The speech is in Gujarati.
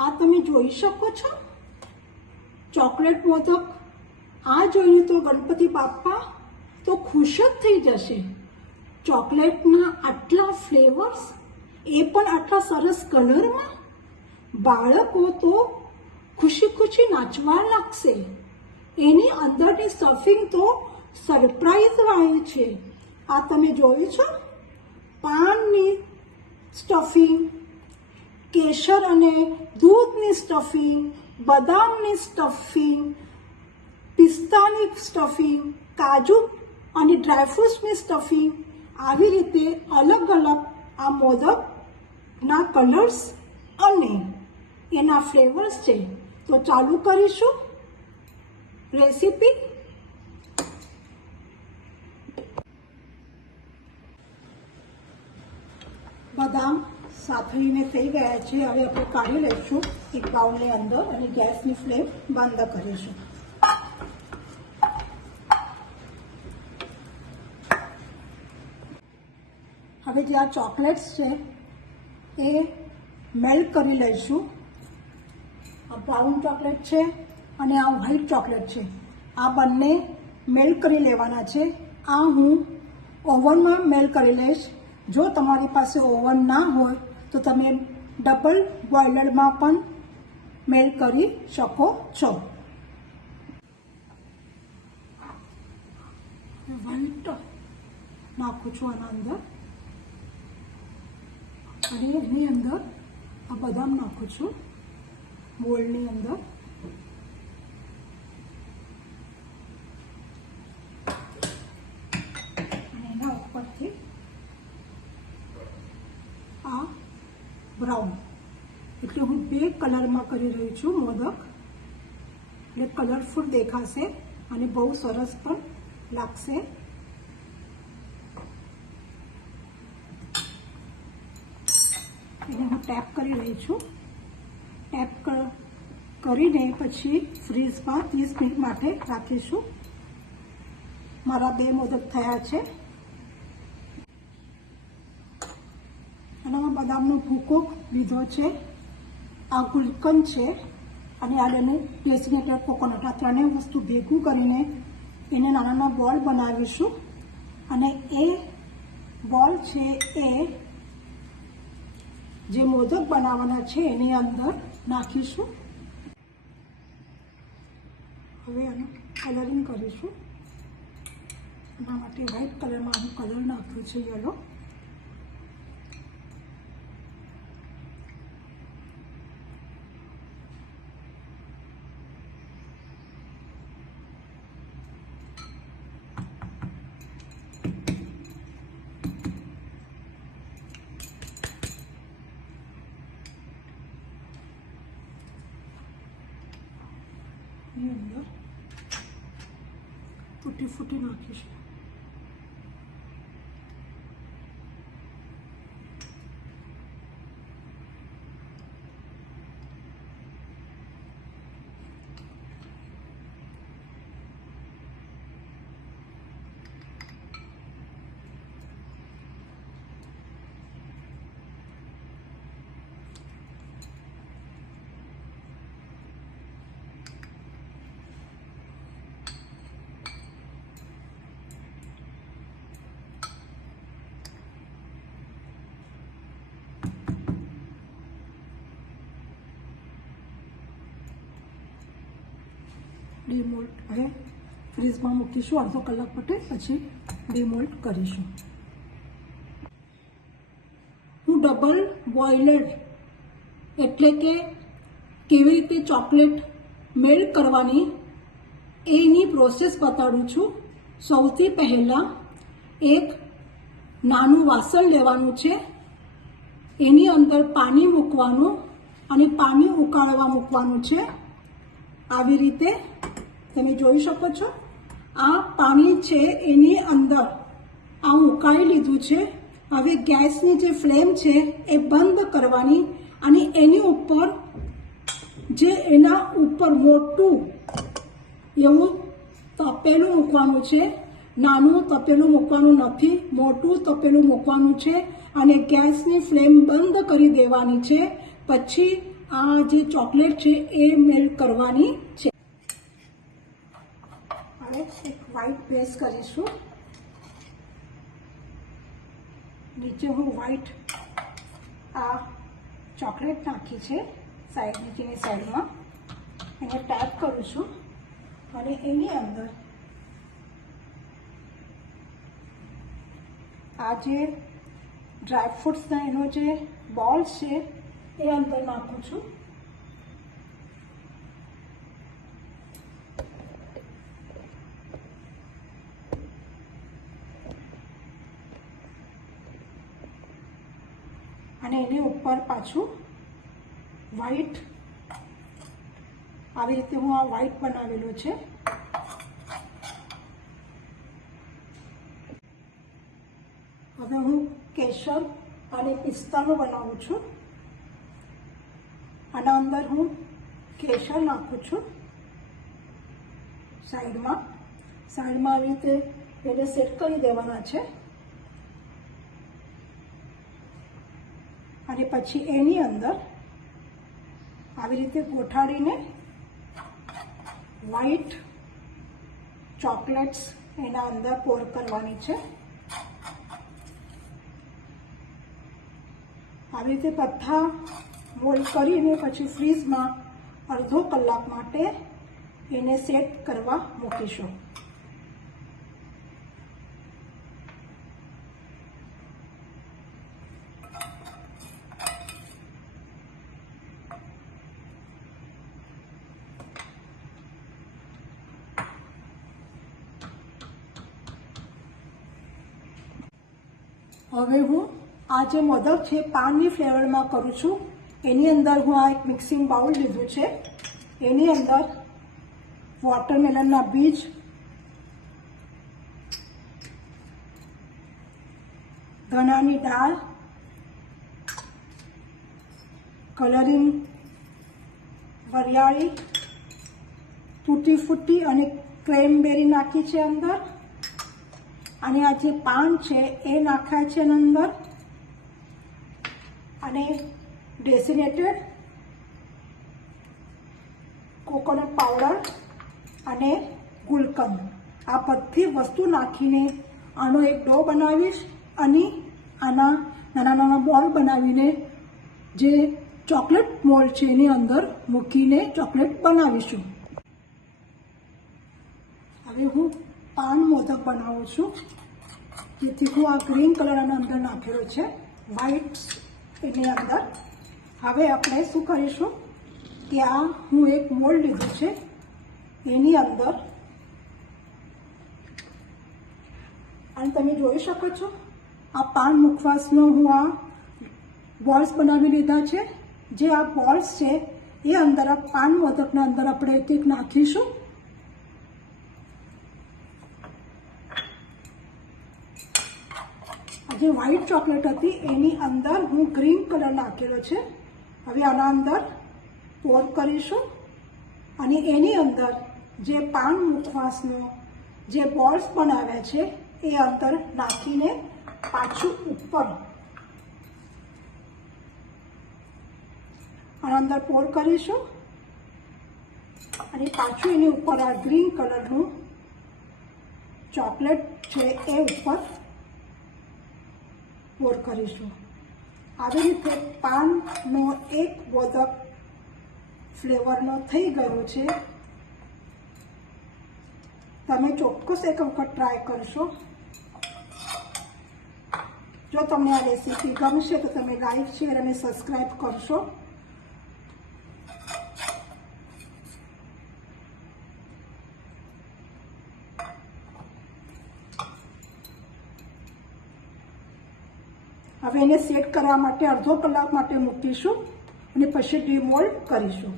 આ તમે જોઈ શકો છો ચોકલેટ મોદક. આ જોઈને તો ગણપતિ બાપ્પા તો ખુશ જ થઈ જશે. ચોકલેટના આટલા ફ્લેવર્સ, એ પણ આટલા સરસ કલરમાં. બાળકો તો ખુશી ખુશી નાચવા લાગશે. એની અંદરની સ્ટફિંગ તો સરપ્રાઈઝ વાળી છે. આ તમે જોયું છો પાનની સ્ટફિંગ, કેસર અને દૂધની સ્ટફિંગ, બદામની સ્ટફિંગ, પિસ્તાની સ્ટફિંગ, કાજુ અને ડ્રાયફ્રૂટ્સની સ્ટફિંગ. આવી રીતે અલગ અલગ આ મોદકના કલર્સ અને એના ફ્લેવર્સ છે. તો ચાલુ કરીશું રેસીપી. બદામ સાથળીને થઈ ગયા છે. હવે આપણે કાઢી લઈશું એક બાઉલની અંદર અને ગેસની ફ્લેમ બંધ કરીશું. હવે જે આ ચોકલેટ્સ છે એ મેલ્ટ કરી લઈશું. આ બ્રાઉન ચોકલેટ છે અને આ વ્હાઈટ ચોકલેટ છે. આ બંને મેલ્ટ કરી લેવાના છે. આ હું ઓવનમાં મેલ્ટ કરી લઈશ. જો તમારી પાસે ઓવન ના હોય તો તમે ડબલ બોઇલરમાં પણ મેલ્ટ કરી શકો છો. વ્હાઈટ નાખું છું આના અંદર અને એની અંદર આ બદામ નાખું છું બોલની અંદર. અને એના ઉપરથી આ બ્રાઉન, એટલે હું બે કલરમાં કરી રહી છું મોદક. એટલે કલરફુલ દેખાશે અને બહુ સરસ પણ લાગશે. એને હું ટેપ કરી રહી છું. ટેપ કરીને પછી ફ્રીઝમાં 30 મિનિટ માટે રાખીશું. મારા બે મોદક થયા છે. અને બદામનો ભૂકો લીધો છે, આ ગુલકંદ છે અને આ ડેસિનેટેડ કોકોનટ. આ ત્રણેય વસ્તુ ભેગું કરીને એને નાના નાના બોલ બનાવીશું અને એ બોલ છે એ જે મોદક બનાવવાના છે એની અંદર નાખીશું. હવે આનું કલરિંગ કરીશું. એના માટે વ્હાઈટ કલરમાં હું કલર નાખ્યું છે, યલો. ની અંદર ફૂટી ફૂટી નાખીશું. ડીમોલ્ટ હવે ફ્રીઝમાં મૂકીશું અડધો કલાક માટે, પછી ડીમોલ્ટ કરીશું. હું ડબલ બોઇલેડ એટલે કે કેવી રીતે ચોકલેટ મેલ્ટ કરવાની એની પ્રોસેસ બતાડું છું. સૌથી પહેલાં એક નાનું વાસણ લેવાનું છે, એની અંદર પાણી મૂકવાનું અને પાણી ઉકાળવા મૂકવાનું છે. આવી રીતે તમે જોઈ શકો છો. આ પાણી છે એની અંદર આ ઉકાળી લીધું છે. હવે ગેસની જે ફ્લેમ છે એ બંધ કરવાની અને એની ઉપર જે એના ઉપર મોટું એવું તપેલું મૂકવાનું છે. નાનું તપેલું મૂકવાનું નથી, મોટું તપેલું મૂકવાનું છે અને ગેસની ફ્લેમ બંધ કરી દેવાની છે. પછી આ જે ચોકલેટ છે એ મેલ્ટ કરવાની છે. હવે એક વ્હાઈટ બેઝ કરીશું. નીચે હું વ્હાઈટ આ ચોકલેટ નાખી છે નીચેની સાઈડમાં, એને ટેપ કરું છું અને એની અંદર આ જે ડ્રાયફ્રૂટ્સના એનો જે બોલ્સ છે એ અંદર નાખું છું. અને એની ઉપર પાછું વ્હાઈટ, આવી રીતે હું આ વ્હાઈટ બનાવેલું છે. હવે હું કેસર અને પિસ્તાનું બનાવું છું. આના અંદર હું કેસર નાખું છું સાઈડમાં આવી રીતે એને સેટ કરી દેવાના છે. અને પછી એની અંદર આવી રીતે ગોઠાડીને વ્હાઈટ ચોકલેટ્સ એના અંદર પોર કરવાની છે. આવી રીતે બધા મોલ્ડ કરીને પછી ફ્રીઝમાં અડધો કલાક માટે એને સેટ કરવા મૂકીશું. હવે હું આ જે મોદક છે પાનની ફ્લેવરમાં કરું છું. એની અંદર હું આ એક મિક્સિંગ બાઉલ લીધું છે. એની અંદર વોટરમેલનના બીજ, ધણાની દાળ, કલરિંગ વરિયાળી, તૂટી ફૂટી અને ક્રેનબેરી નાખી છે અંદર. અને આ જે પાન છે એ નાખ્યા છે એની અંદર. અને ડેસિનેટેડ કોકોનટ પાવડર અને ગુલકંદ, આ બધી વસ્તુ નાખીને આનો એક ડો બનાવીશ. અને આના નાના નાના બોલ બનાવીને જે ચોકલેટ મોલ્ડ છે એની અંદર મૂકીને ચોકલેટ બનાવીશું. હવે હું પાન મોદક બનાવું છું. જેથી હું આ ગ્રીન કલર આના અંદર નાખેલો છે, વ્હાઈટ એની અંદર. હવે આપણે શું કરીશું કે આ હું એક મોલ્ડ લીધું છે એની અંદર, અને તમે જોઈ શકો છો આ પાન મુખવાસનો હું આ બોલ્સ બનાવી લીધા છે. જે આ બોલ્સ છે એ અંદર આ પાન મોદકના અંદર આપણે એક એક નાખીશું. જે વ્હાઈટ ચોકલેટ હતી એની અંદર હું ગ્રીન કલર નાખેલો છે. હવે આના અંદર પોર કરીશું અને એની અંદર જે પાન મુખવાસનો જે બોલ્સ બનાવ્યા છે એ અંદર નાખીને પાછું ઉપર આના અંદર પોર કરીશું. અને પાછું એની ઉપર આ ગ્રીન કલરનું ચોકલેટ છે એ ઉપર પોર કરીશું. આવી રીતે પાનનો એક મોદક ફ્લેવરનો થઈ ગયો છે. તમે ચોક્કસ એક વખત ટ્રાય કરશો. જો તમને આ રેસીપી ગમશે તો તમે લાઈક, શેર અને સબસ્ક્રાઈબ કરશો. હવે એને સેટ કરવા માટે અડધો કલાક માટે મૂકીશું અને પછી ડીમોલ્ડ કરીશું.